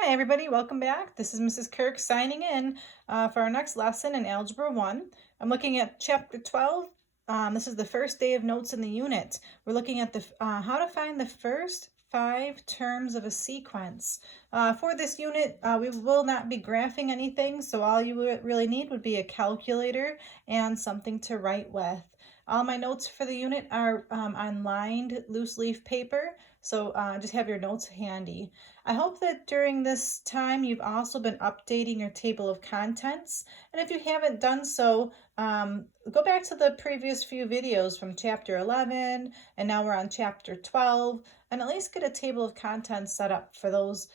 Hi everybody, welcome back. This is Mrs. Kirk signing in for our next lesson in Algebra 1. I'm looking at Chapter 12. This is the first day of notes in the unit. We're looking at the how to find the first 5 terms of a sequence. For this unit, we will not be graphing anything, so all you really need would be a calculator and something to write with. All my notes for the unit are on lined loose leaf paper, so just have your notes handy. I hope that during this time you've also been updating your table of contents, and if you haven't done so, go back to the previous few videos from chapter 11, and now we're on chapter 12, and at least get a table of contents set up for those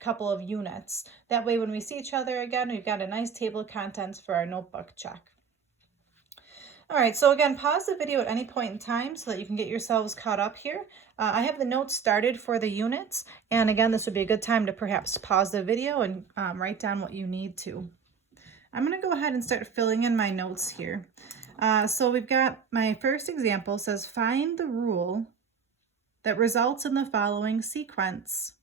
couple of units. That way when we see each other again, we've got a nice table of contents for our notebook check. All right, so again, pause the video at any point in time so that you can get yourselves caught up here. I have the notes started for the units, and again, this would be a good time to perhaps pause the video and write down what you need to. I'm going to go ahead and start filling in my notes here. So we've got my first example says, find the rule that results in the following sequence.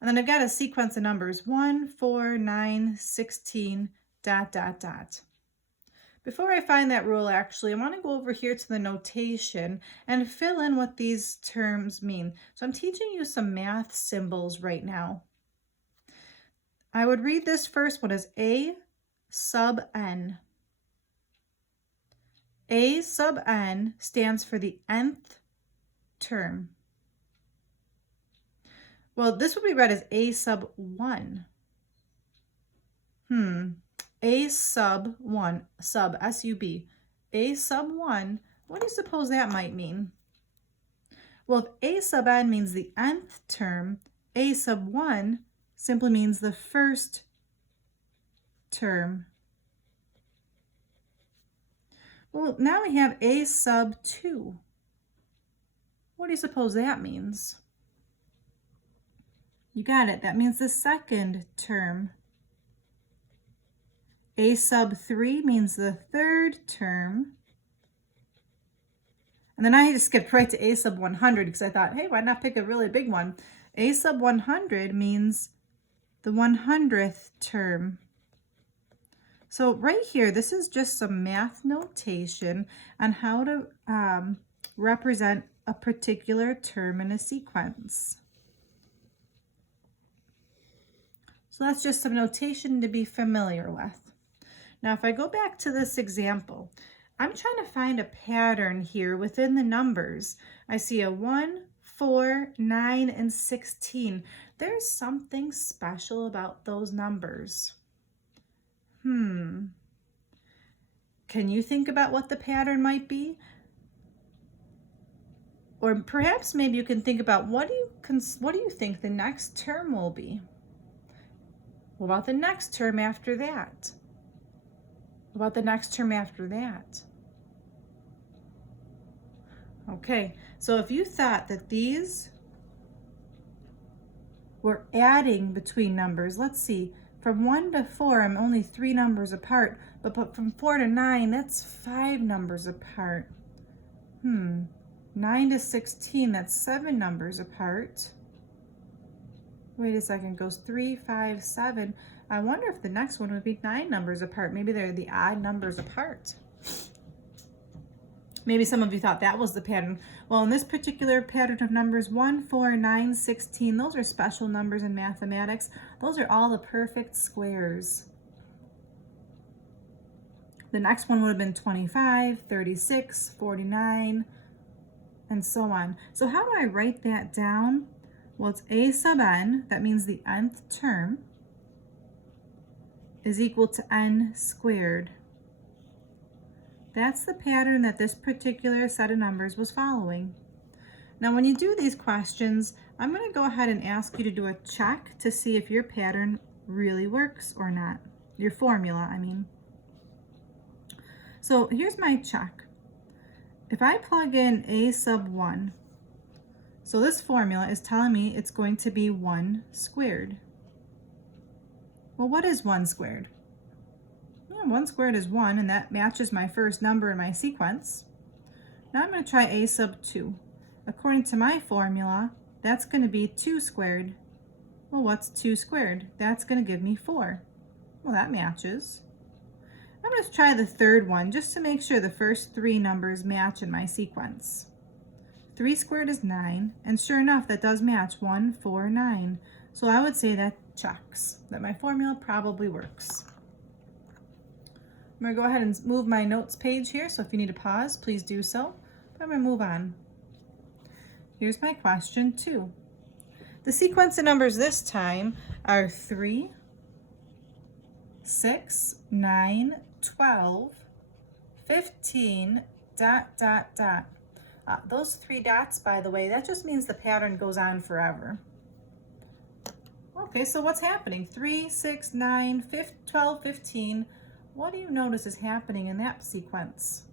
And then I've got a sequence of numbers, 1, 4, 9, 16, ... Before I find that rule, actually, I want to go over here to the notation and fill in what these terms mean. So I'm teaching you some math symbols right now. I would read this first one as A sub n. A sub n stands for the nth term. Well, this would be read as A sub 1. A sub 1, sub, S-U-B, A sub 1, what do you suppose that might mean? Well, if A sub n means the nth term, A sub 1 simply means the first term. Well, now we have A sub 2. What do you suppose that means? You got it, that means the second term. A sub 3 means the third term. And then I just skipped right to A sub 100 because I thought, hey, why not pick a really big one? A sub 100 means the 100th term. So right here, this is just some math notation on how to represent a particular term in a sequence. So that's just some notation to be familiar with. Now, if I go back to this example, I'm trying to find a pattern here within the numbers. I see a 1, 4, 9, and 16. There's something special about those numbers. Can you think about what the pattern might be? Or perhaps maybe you can think about what do you think the next term will be? What about the next term after that? What about the next term after that? Okay, so if you thought that these were adding between numbers, let's see, from 1 to 4, I'm only 3 numbers apart, but from 4 to 9, that's 5 numbers apart. 9 to 16, that's 7 numbers apart. Wait a second, goes 3, 5, 7. I wonder if the next one would be 9 numbers apart. Maybe they're the odd numbers apart. Maybe some of you thought that was the pattern. Well, in this particular pattern of numbers, 1, 4, 9, 16, those are special numbers in mathematics. Those are all the perfect squares. The next one would have been 25, 36, 49, and so on. So how do I write that down? Well, it's A sub n, that means the nth term, is equal to n squared. That's the pattern that this particular set of numbers was following. Now, when you do these questions, I'm going to go ahead and ask you to do a check to see if your pattern really works or not. Your formula, I mean. So here's my check. If I plug in A sub 1, so this formula is telling me it's going to be 1 squared. Well, what is 1 squared? Yeah, 1 squared is 1, and that matches my first number in my sequence. Now I'm going to try A sub 2. According to my formula, that's going to be 2 squared. Well, what's 2 squared? That's going to give me 4. Well, that matches. I'm going to try the third one just to make sure the first 3 numbers match in my sequence. 3 squared is 9, and sure enough, that does match. 1, 4, 9. So I would say that checks, that my formula probably works. I'm going to go ahead and move my notes page here, so if you need to pause, please do so. But I'm going to move on. Here's my question 2. The sequence of numbers this time are 3, 6, 9, 12, 15, ... Those 3 dots, by the way, that just means the pattern goes on forever. Okay, so what's happening? 3, 6, 9, 12, 15. What do you notice is happening in that sequence?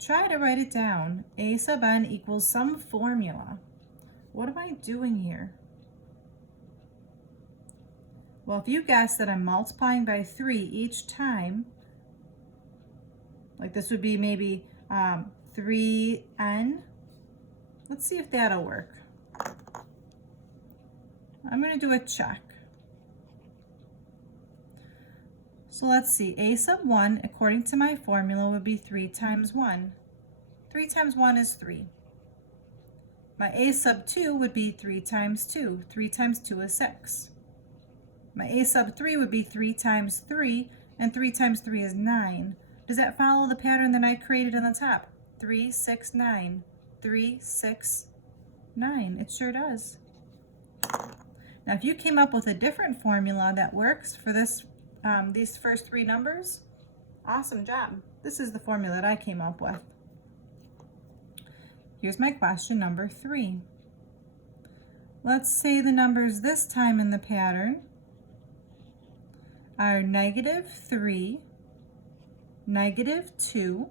Try to write it down. A sub n equals some formula. What am I doing here? Well, if you guess that I'm multiplying by 3 each time, like this would be maybe 3n. Let's see if that'll work. I'm going to do a check. So let's see, a sub 1, according to my formula, would be 3 times 1. 3 times 1 is 3. My a sub 2 would be 3 times 2. 3 times 2 is 6. My a sub 3 would be 3 times 3, and 3 times 3 is 9. Does that follow the pattern that I created in the top? 3, 6, 9. 3, 6, 9. It sure does. Now, if you came up with a different formula that works for this, these first 3 numbers, awesome job. This is the formula that I came up with. Here's my question number 3. Let's say the numbers this time in the pattern are -3, -2,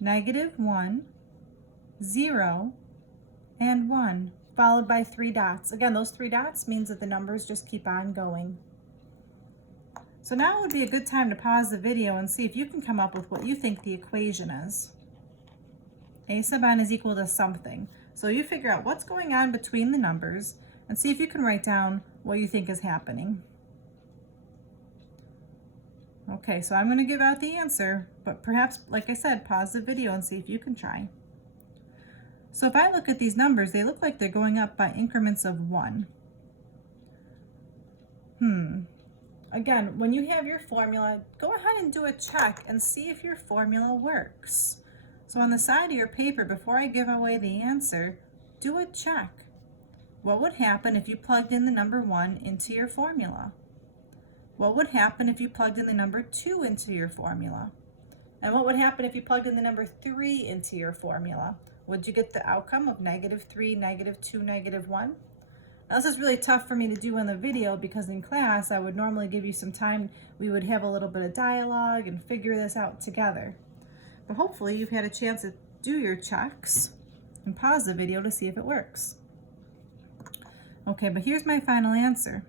-1, 0, and 1, followed by 3 dots. Again, those 3 dots means that the numbers just keep on going. So now would be a good time to pause the video and see if you can come up with what you think the equation is. A sub n is equal to something. So you figure out what's going on between the numbers and see if you can write down what you think is happening. Okay, so I'm going to give out the answer, but perhaps, like I said, pause the video and see if you can try. So if I look at these numbers, they look like they're going up by increments of 1. Again, when you have your formula, go ahead and do a check and see if your formula works. So on the side of your paper, before I give away the answer, do a check. What would happen if you plugged in the number 1 into your formula? What would happen if you plugged in the number 2 into your formula? And what would happen if you plugged in the number 3 into your formula? Would you get the outcome of -3, -2, -1? Now, this is really tough for me to do in the video because in class I would normally give you some time. We would have a little bit of dialogue and figure this out together. But hopefully you've had a chance to do your checks and pause the video to see if it works. Okay, but here's my final answer.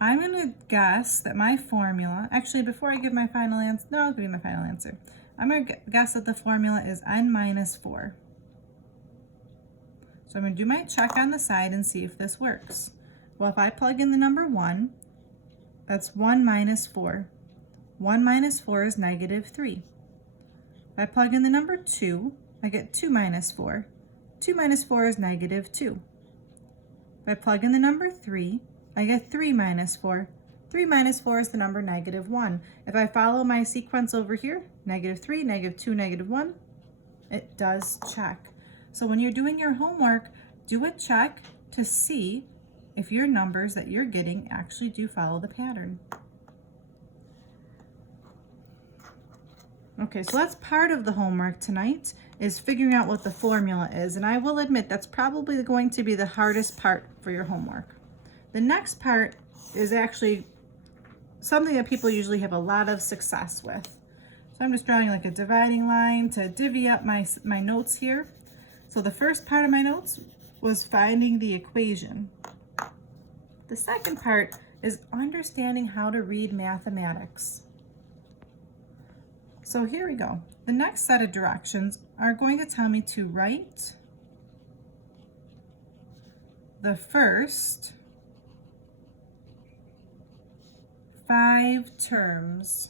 I'm going to guess that my formula, actually before I give my final answer, no, I'll give you my final answer. I'm going to guess that the formula is n minus 4. So I'm going to do my check on the side and see if this works. Well, if I plug in the number 1, that's 1 minus 4. 1 minus 4 is -3. If I plug in the number 2, I get 2 minus 4. 2 minus 4 is -2. If I plug in the number 3, I get 3 minus 4. 3 minus 4 is the number -1. If I follow my sequence over here, -3, -2, -1, it does check. So when you're doing your homework, do a check to see if your numbers that you're getting actually do follow the pattern. Okay, so that's part of the homework tonight, is figuring out what the formula is. And I will admit that's probably going to be the hardest part for your homework. The next part is actually something that people usually have a lot of success with. So I'm just drawing like a dividing line to divvy up my notes here. So the first part of my notes was finding the equation. The second part is understanding how to read mathematics. So here we go. The next set of directions are going to tell me to write the first 5 terms.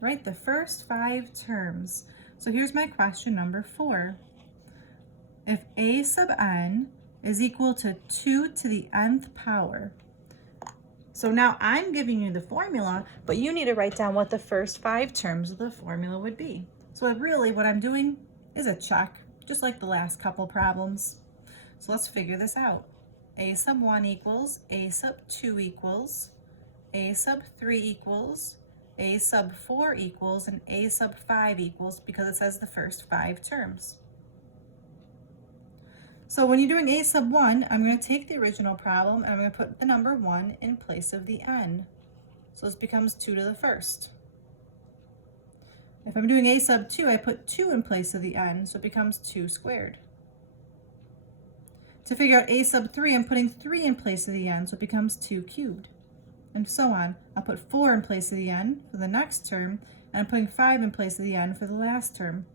Right, the first 5 terms. So here's my question number 4. If a sub n is equal to 2 to the nth power. So now I'm giving you the formula, but you need to write down what the first 5 terms of the formula would be. So really what I'm doing is a check, just like the last couple problems. So let's figure this out. A sub 1 equals, a sub 2 equals, a sub 3 equals, a sub 4 equals, and a sub 5 equals, because it says the first 5 terms. So when you're doing a sub 1, I'm going to take the original problem and I'm going to put the number 1 in place of the n. So this becomes 2 to the first. If I'm doing a sub 2, I put 2 in place of the n, so it becomes 2 squared. To figure out a sub 3, I'm putting 3 in place of the n, so it becomes 2 cubed. And so on. I'll put 4 in place of the n for the next term, and I'm putting 5 in place of the n for the last term.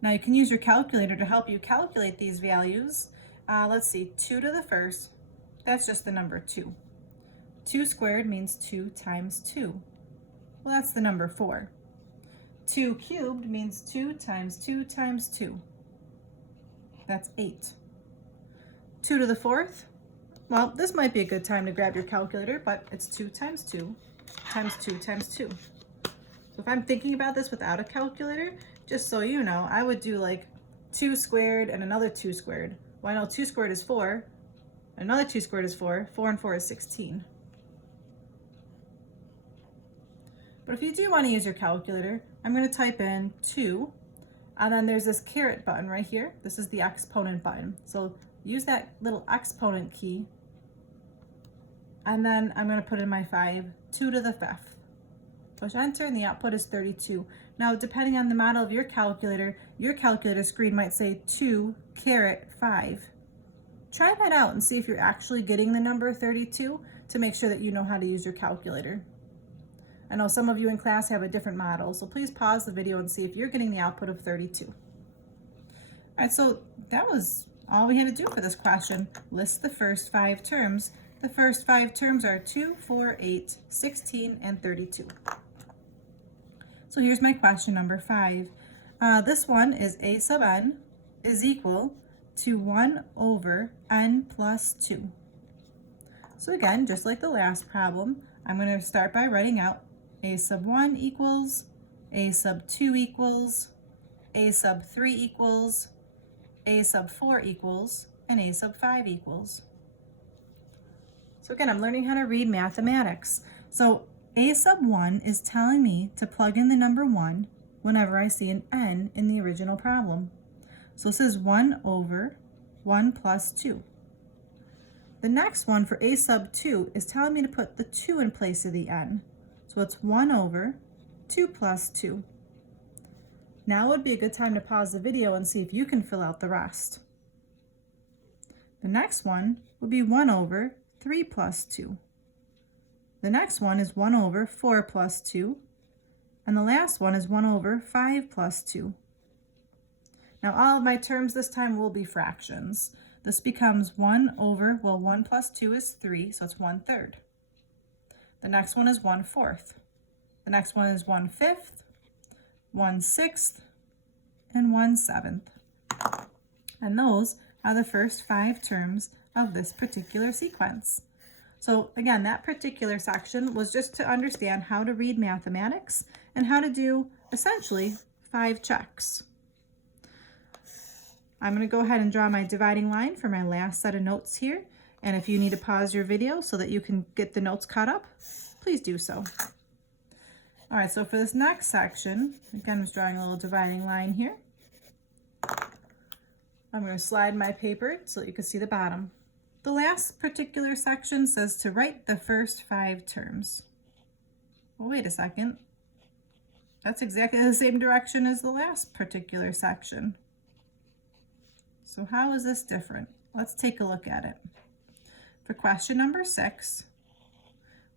Now you can use your calculator to help you calculate these values. Let's see, 2 to the first, that's just the number 2. 2 squared means 2 times 2. Well, that's the number 4. 2 cubed means 2 times 2 times 2. That's 8. 2 to the 4th, well, this might be a good time to grab your calculator, but it's 2 times 2 times 2 times 2. So if I'm thinking about this without a calculator, just so you know, I would do like 2 squared and another 2 squared. Well, I know 2 squared is 4, another 2 squared is 4, 4 and 4 is 16. But if you do want to use your calculator, I'm going to type in 2, and then there's this caret button right here. This is the exponent button. So use that little exponent key, and then I'm going to put in my 5, 2 to the 5th. Push enter and the output is 32. Now, depending on the model of your calculator screen might say 2 caret 5. Try that out and see if you're actually getting the number 32 to make sure that you know how to use your calculator. I know some of you in class have a different model, so please pause the video and see if you're getting the output of 32. All right, so that was all we had to do for this question. List the first 5 terms. The first 5 terms are 2, 4, 8, 16, and 32. So here's my question number 5. This one is a sub n is equal to 1 over n plus 2. So again, just like the last problem, I'm going to start by writing out a sub 1 equals, a sub 2 equals, a sub 3 equals, a sub 4 equals, and a sub 5 equals. So again, I'm learning how to read mathematics. So a sub 1 is telling me to plug in the number 1 whenever I see an n in the original problem. So this is 1 over 1 plus 2. The next one for a sub 2 is telling me to put the 2 in place of the n. So it's 1 over 2 plus 2. Now would be a good time to pause the video and see if you can fill out the rest. The next one would be 1 over 3 plus 2. The next one is 1 over 4 plus 2. And the last one is 1 over 5 plus 2. Now all of my terms this time will be fractions. This becomes 1 over, well, 1 plus 2 is 3, so it's 1/3. The next one is 1/4. The next one is 1/5, 1/6, and 1/7. And those are the first 5 terms of this particular sequence. So again, that particular section was just to understand how to read mathematics and how to do essentially 5 checks. I'm going to go ahead and draw my dividing line for my last set of notes here. And if you need to pause your video so that you can get the notes caught up, please do so. All right, so for this next section, again, I'm just drawing a little dividing line here. I'm going to slide my paper so that you can see the bottom. The last particular section says to write the first 5 terms. Well, wait a second. That's exactly the same direction as the last particular section. So how is this different? Let's take a look at it. For question number 6,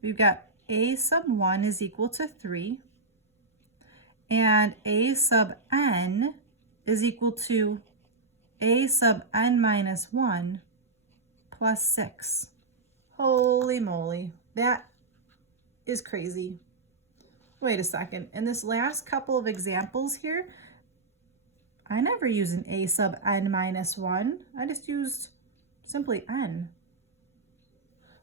we've got a sub 1 is equal to 3, and a sub n is equal to a sub n minus 1 plus 6. Holy moly, that is crazy. Wait a second, in this last couple of examples here, I never used an a sub n minus 1. I just used simply n.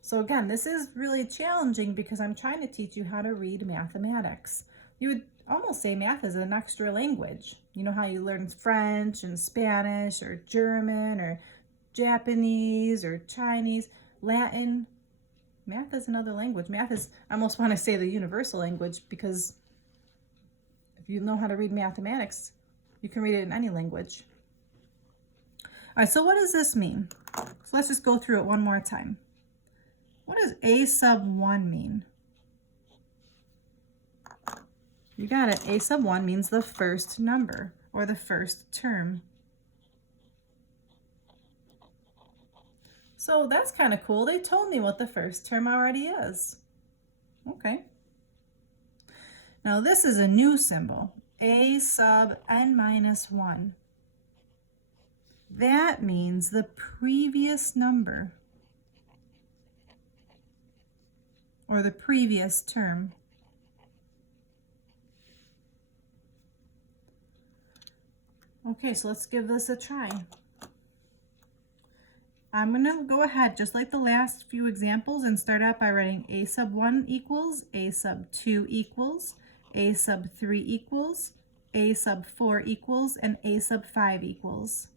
So again, this is really challenging because I'm trying to teach you how to read mathematics. You would almost say math is an extra language. You know how you learn French and Spanish or German or Japanese or Chinese, Latin. Math is another language. Math is, I almost want to say, the universal language, because if you know how to read mathematics, you can read it in any language. All right, so what does this mean? So let's just go through it one more time. What does a sub 1 mean? You got it. A sub 1 means the first number or the first term. So that's kind of cool. They told me what the first term already is. Okay. Now this is a new symbol, a sub n minus 1. That means the previous number or the previous term. Okay, so let's give this a try. I'm going to go ahead, just like the last few examples, and start out by writing a sub 1 equals, a sub 2 equals, a sub 3 equals, a sub 4 equals, and a sub 5 equals.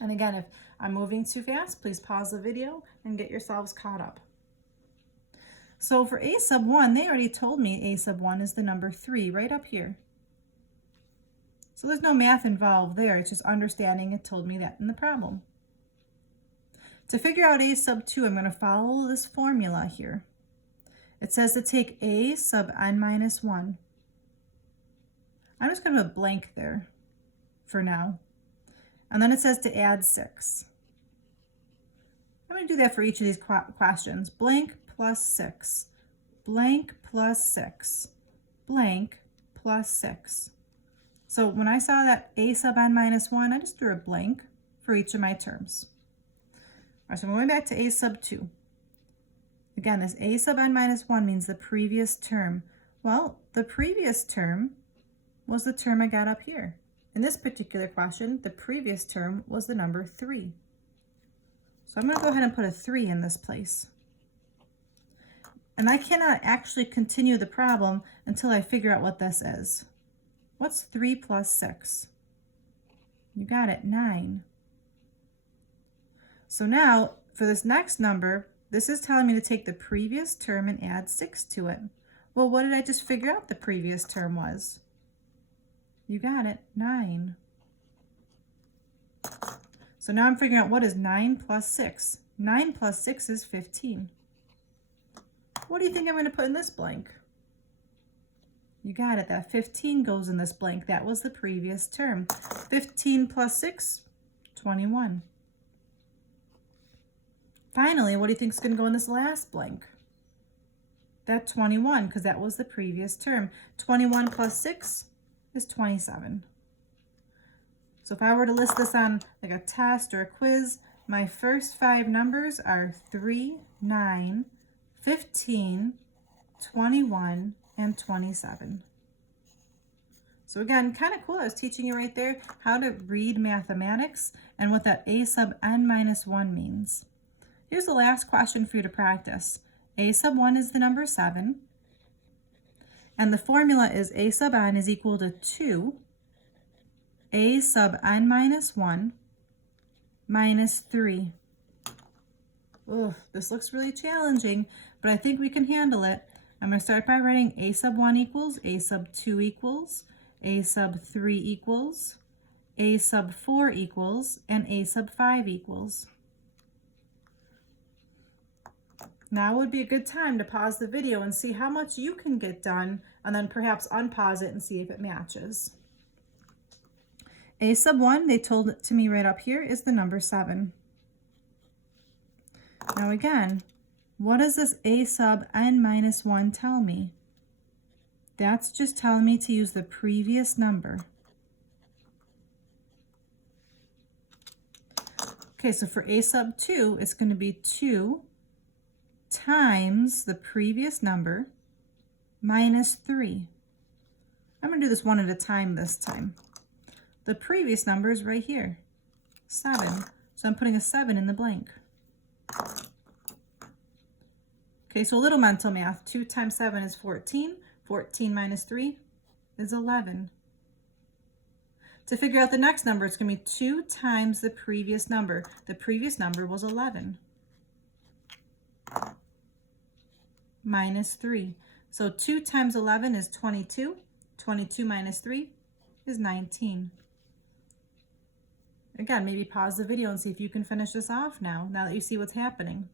And again, if I'm moving too fast, please pause the video and get yourselves caught up. So for a sub 1, they already told me a sub 1 is the number 3 right up here. So there's no math involved there, it's just understanding it told me that in the problem. To figure out a sub 2, I'm going to follow this formula here. It says to take a sub n minus 1. I'm just going to put a blank there for now. And then it says to add 6. I'm going to do that for each of these questions. Blank plus 6, blank plus 6, blank plus 6. So when I saw that a sub n minus 1, I just drew a blank for each of my terms. All right, so I'm going back to a sub 2. Again, this a sub n minus 1 means the previous term. Well, the previous term was the term I got up here. In this particular question, the previous term was the number 3. So I'm going to go ahead and put a 3 in this place. And I cannot actually continue the problem until I figure out what this is. What's 3 plus 6? You got it, 9. So now, for this next number, this is telling me to take the previous term and add 6 to it. Well, what did I just figure out the previous term was? You got it, 9. So now I'm figuring out what is 9 plus 6. 9 plus 6 is 15. What do you think I'm going to put in this blank? You got it, that 15 goes in this blank. That was the previous term. 15 plus 6, 21. Finally, what do you think is going to go in this last blank? That 21, because that was the previous term. 21 plus 6 is 27. So if I were to list this on like a test or a quiz, my first 5 numbers are 3, 9, 15, 21, and 27. So again, kind of cool. I was teaching you right there how to read mathematics and what that a sub n minus 1 means. Here's the last question for you to practice. A sub 1 is the number 7. And the formula is a sub n is equal to 2 a sub n minus 1 minus 3. Ugh, this looks really challenging, but I think we can handle it. I'm going to start by writing a sub 1 equals, a sub 2 equals, a sub 3 equals, a sub 4 equals, and a sub 5 equals. Now would be a good time to pause the video and see how much you can get done, and then perhaps unpause it and see if it matches. A sub 1, they told it to me right up here, is the number 7. Now again, what does this a sub n minus 1 tell me? That's just telling me to use the previous number. Okay, so for a sub 2, it's going to be 2 times the previous number minus 3. I'm going to do this one at a time this time. The previous number is right here, 7. So I'm putting a 7 in the blank. Okay, so a little mental math. 2 times 7 is 14. 14 minus 3 is 11. To figure out the next number, it's going to be 2 times the previous number. The previous number was 11. Minus 3. So 2 times 11 is 22. 22 minus 3 is 19. Again, maybe pause the video and see if you can finish this off now that you see what's happening.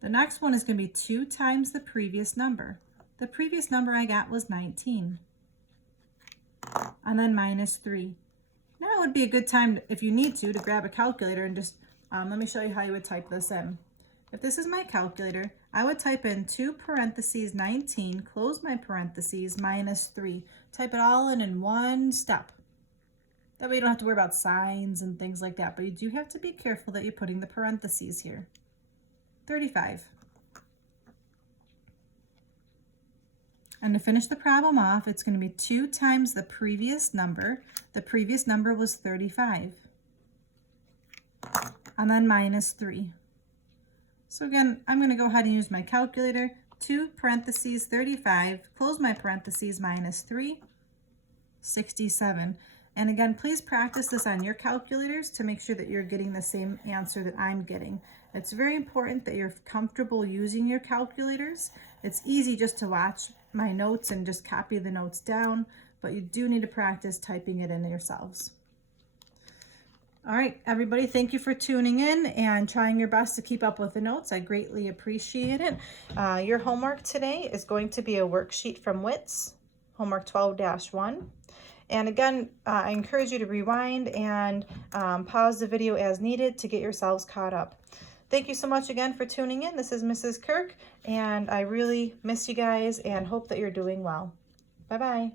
The next one is going to be 2 times the previous number. The previous number I got was 19. And then minus 3. Now would be a good time, if you need to grab a calculator and just, let me show you how you would type this in. If this is my calculator, I would type in 2 parentheses 19, close my parentheses, minus 3. Type it all in one step. That way you don't have to worry about signs and things like that, but you do have to be careful that you're putting the parentheses here. 35. And to finish the problem off, it's going to be 2 times the previous number. The previous number was 35. And then minus 3. So again, I'm going to go ahead and use my calculator. 2 parentheses 35, close my parentheses, minus 3, 67. And again, please practice this on your calculators to make sure that you're getting the same answer that I'm getting. It's very important that you're comfortable using your calculators. It's easy just to watch my notes and just copy the notes down, but you do need to practice typing it in yourselves. All right, everybody, thank you for tuning in and trying your best to keep up with the notes. I greatly appreciate it. Your homework today is going to be a worksheet from WITS, homework 12-1. And again, I encourage you to rewind and pause the video as needed to get yourselves caught up. Thank you so much again for tuning in. This is Mrs. Kirk, and I really miss you guys and hope that you're doing well. Bye-bye.